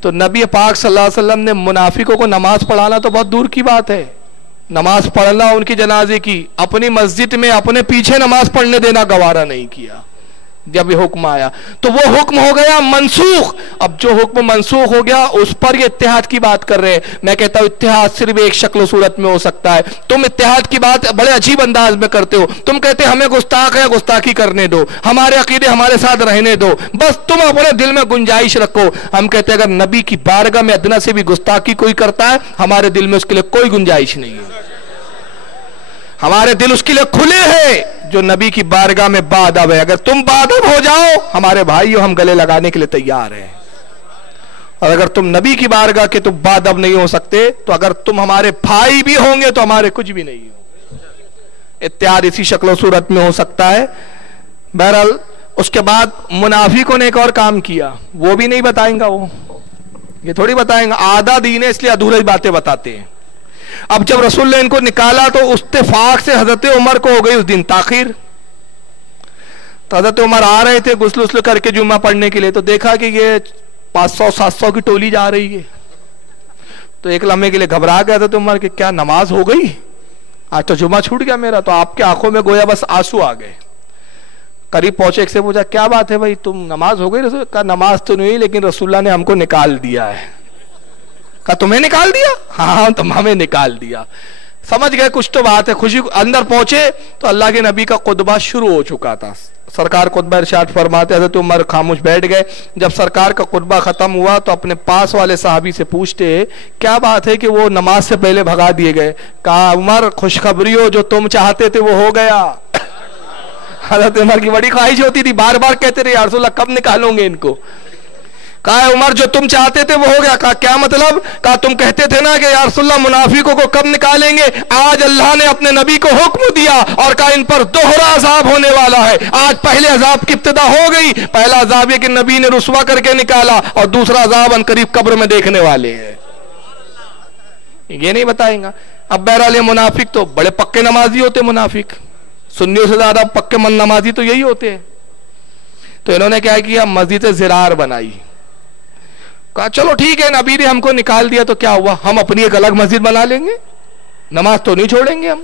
تو نبی پاک صلی اللہ علیہ وسلم نے منافقوں کو نماز پڑھانا تو بہت دور کی بات ہے، نماز پڑھنا ان کی جنازے کی، اپنی مسجد میں اپنے پیچھے نماز پڑھنے دینا گوارا نہیں کیا جب یہ حکم آیا، تو وہ حکم ہو گیا منسوخ۔ اب جو حکم منسوخ ہو گیا اس پر یہ اتحاد کی بات کر رہے ہیں۔ میں کہتا ہوں اتحاد صرف ایک شکل و صورت میں ہو سکتا ہے۔ تم اتحاد کی بات بڑے عجیب انداز میں کرتے ہو، تم کہتے ہمیں گستاخ ہے گستاخی کرنے دو، ہمارے عقیدے ہمارے ساتھ رہنے دو، بس تم اپنے دل میں گنجائش رکھو۔ ہم کہتے ہیں اگر نبی کی بارگاہ میں ادنا سے بھی گستاخی کوئی کرتا ہے ہمارے دل میں اس کے لیے کوئی گنجائش نہیں ہے، ہمارے دل اس کے لیے کھلے ہیں جو نبی کی بارگاہ میں بادب ہے۔ اگر تم بادب ہو جاؤ ہمارے بھائیو ہم گلے لگانے کے لیے تیار ہیں، اور اگر تم نبی کی بارگاہ کے تم بادب نہیں ہو سکتے تو اگر تم ہمارے بھائی بھی ہوں گے تو ہمارے کچھ بھی نہیں ہو۔ اتحاد اسی شکل و صورت میں ہو سکتا ہے۔ بہرحال اس کے بعد منافقوں نے ایک اور کام کیا، وہ بھی نہیں بتائیں گا، وہ یہ تھوڑی بتائیں گا، آدھا دین ہے اس لیے ادھوری باتیں بتاتے ہیں۔ اب جب رسول نے ان کو نکالا تو اتفاق سے حضرت عمر کو ہو گئی اس دن تاخیر۔ تو حضرت عمر آ رہے تھے غسل وسل کر کے جمعہ پڑھنے کے لیے، تو دیکھا کہ یہ 500-700 کی ٹولی جا رہی ہے، تو ایک لمحے کے لیے گھبرا گیا حضرت عمر کہ کیا نماز ہو گئی، آج تو جمعہ چھوٹ گیا میرا۔ تو آپ کے آنکھوں میں گویا بس آنسو آ گئے۔ قریب پہنچے، ایک سے پوچھا کیا بات ہے بھائی تم نماز ہو گئی؟ رسول کہا نماز تو نہیں ہوئی لیکن رسول اللہ نے ہم کو نکال دیا ہے۔ کہا تمہیں نکال دیا؟ ہاں تم ہمیں نکال دیا۔ سمجھ گئے کچھ تو بات ہے۔ خوشی اندر پہنچے تو اللہ کے نبی کا خطبہ شروع ہو چکا تھا۔ سرکار خطبہ ارشاد فرماتے، حضرت عمر خاموش بیٹھ گئے۔ جب سرکار کا خطبہ ختم ہوا تو اپنے پاس والے صحابی سے پوچھتے کیا بات ہے کہ وہ نماز سے پہلے بھگا دیے گئے؟ کہا عمر خوشخبری ہو، جو تم چاہتے تھے وہ ہو گیا۔ حضرت عمر کی بڑی خواہش ہوتی تھی، بار بار کہتے رہے یا رسول اللہ کب نکالوں گے ان کو؟ کہا عمر جو تم چاہتے تھے وہ ہو گیا۔ کہا کیا مطلب؟ کہا تم کہتے تھے نا کہ یا رسول اللہ منافقوں کو کب نکالیں گے، آج اللہ نے اپنے نبی کو حکم دیا اور کہا ان پر دوہرا عذاب ہونے والا ہے۔ آج پہلے عذاب کی ابتدا ہو گئی، پہلا عذاب یہ کہ نبی نے رسوا کر کے نکالا، اور دوسرا عذاب ان قریب قبر میں دیکھنے والے ہیں۔ یہ نہیں بتائیں گا۔ اب بہرحال یہ منافق تو بڑے پکے نمازی ہوتے، منافق سنیوں سے زیادہ پکے من نمازی تو یہی ہوتے ہیں۔ تو انہوں نے کیا کیا، مسجد زرار بنائی۔ کہا چلو ٹھیک ہے نبی نے ہم کو نکال دیا تو کیا ہوا، ہم اپنی ایک الگ مسجد بنا لیں گے، نماز تو نہیں چھوڑیں گے ہم۔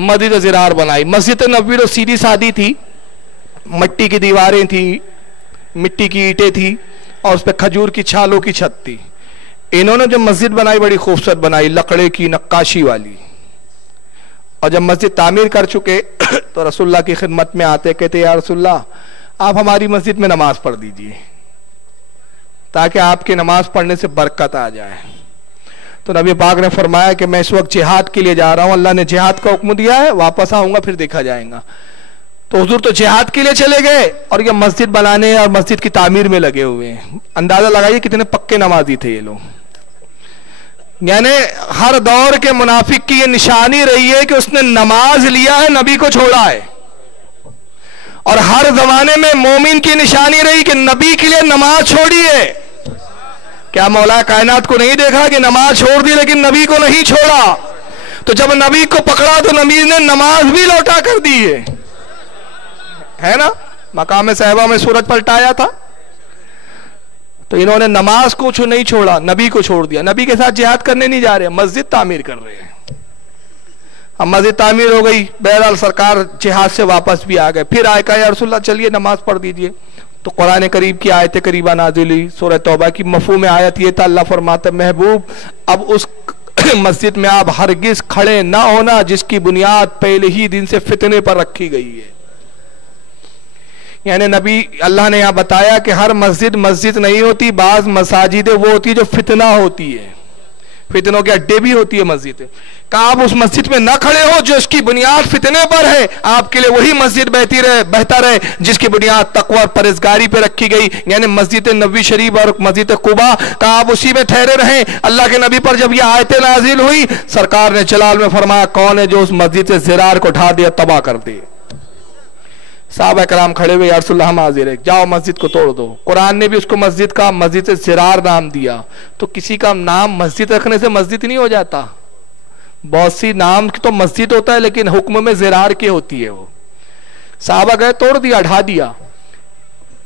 مسجد زرار بنائی۔ مسجد نبوی تو سیدھی سادی تھی، مٹی کی دیواریں تھیں، مٹی کی اینٹیں تھی، اور اس پہ کھجور کی چھالوں کی چھت تھی۔ انہوں نے جو مسجد بنائی بڑی خوبصورت بنائی، لکڑے کی نقاشی والی۔ اور جب مسجد تعمیر کر چکے تو رسول اللہ کی خدمت میں آتے، کہتے یا رسول اللہ آپ ہماری مسجد میں نماز پڑھ دیجئے تاکہ آپ کی نماز پڑھنے سے برکت آ جائے۔ تو نبی پاک نے فرمایا کہ میں اس وقت جہاد کے لیے جا رہا ہوں، اللہ نے جہاد کا حکم دیا ہے، واپس آؤں گا پھر دیکھا جائے گا۔ تو حضور تو جہاد کے لیے چلے گئے اور یہ مسجد بنانے اور مسجد کی تعمیر میں لگے ہوئے ہیں۔ اندازہ لگائیے کتنے پکے نمازی تھے یہ لوگ۔ یعنی ہر دور کے منافق کی یہ نشانی رہی ہے کہ اس نے نماز لیا ہے، نبی کو چھوڑا ہے، اور ہر زمانے میں مومن کی نشانی رہی کہ نبی کے لیے نماز چھوڑی ہے۔ کیا مولا کائنات کو نہیں دیکھا کہ نماز چھوڑ دی لیکن نبی کو نہیں چھوڑا؟ تو جب نبی کو پکڑا تو نبی نے نماز بھی لوٹا کر دی ہے نا؟ مقام صحابہ میں سورج پلٹایا تھا، تو انہوں نے نماز کو نہیں چھوڑا، نبی کو چھوڑ دیا۔ نبی کے ساتھ جہاد کرنے نہیں جا رہے، مسجد تعمیر کر رہے ہیں۔ اب مسجد تعمیر ہو گئی، بہرحال سرکار جہاد سے واپس بھی آ گئے۔ پھر آئے کہا یا رسول اللہ چلیے نماز پڑھ دیجئے۔ تو قرآن کریم کی آیت قریبہ نازل ہوئی، سورہ توبہ کی مفہوم آیت یہ تھا، اللہ فرماتا ہے محبوب اب اس مسجد میں آپ ہرگز کھڑے نہ ہونا جس کی بنیاد پہلے ہی دن سے فتنے پر رکھی گئی ہے۔ یعنی نبی اللہ نے یہاں بتایا کہ ہر مسجد مسجد نہیں ہوتی، بعض مساجد وہ ہوتی ہے جو فتنہ ہوتی ہے، فتنوں کے اڈے بھی ہوتی ہے مسجد۔ کہا آپ اس مسجد میں نہ کھڑے ہو جو اس کی بنیاد فتنے پر ہے، آپ کے لیے وہی مسجد بہتر ہے جس کی بنیاد تقوی اور پرہیزگاری پہ رکھی گئی، یعنی مسجد نبوی شریف اور مسجد قباء۔ کہا آپ اسی میں ٹھہرے رہیں۔ اللہ کے نبی پر جب یہ آیتیں نازل ہوئی، سرکار نے جلال میں فرمایا کون ہے جو اس مسجد سے زرار کو اٹھا دیا، تباہ کر دے۔ صحابہ کرام کھڑے ہوئے، یا رسول اللہ ہم حاضر ہیں، جاؤ مسجد کو توڑ دو۔ قرآن نے بھی اس کو مسجد کا مسجد زرار نام دیا۔ تو کسی کا نام مسجد رکھنے سے مسجد نہیں ہو جاتا، بہت سی نام تو مسجد ہوتا ہے لیکن حکم میں زرار کی ہوتی ہے۔ وہ صحابہ گئے، توڑ دیا، ڈھا دیا۔